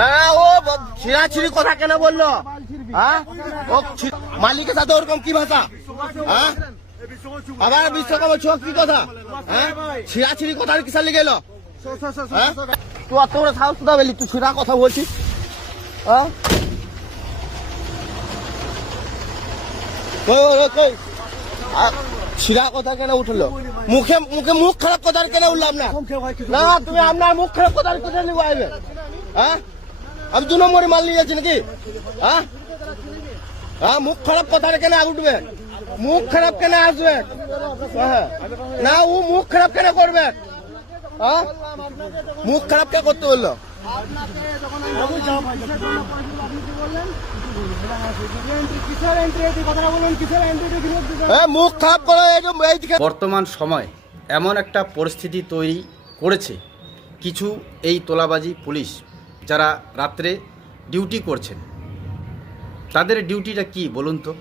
না ও ছিঁড়াছিড়ি কথা কেন বলল? হ্যাঁ? ও মালিকের সাথে ওরকম কি ভাষা? হ্যাঁ? আবার বিশ্বকাপ ছ কি কথা? হ্যাঁ? ছিঁড়াছিড়ি কথা কিসার লেগে এলো? হ্যাঁ? তুই অত বড় সাহস কোথা পেলি? তুই ছিঁড়া কথা বলছিস? হ্যাঁ? কই, কই। ছিঁড়া কথা কেন উঠল? মুখে মুখে মুখ খারাপ কথা কেন উঠলাম না না, তুমি আপনার মুখ খারাপ কথা কোথায় নিবো আইবে? হ্যাঁ আমি দু নম্বরে মাল নিয়ে যাচ্ছি নাকি? হ্যাঁ হ্যাঁ মুখ খারাপ কথা কেন উঠবে? মুখ খারাপ কেন আসবে? না, ও মুখ খারাপ কেন করবে? হ্যাঁ মুখ খারাপ কে করতে বলল? হ্যাঁ বর্তমান সময় এমন একটা পরিস্থিতি তৈরি করেছে কিছু এই তোলাবাজি পুলিশ যারা রাত্রে ডিউটি করছেন তাদের ডিউটিটা কি বলুন তো?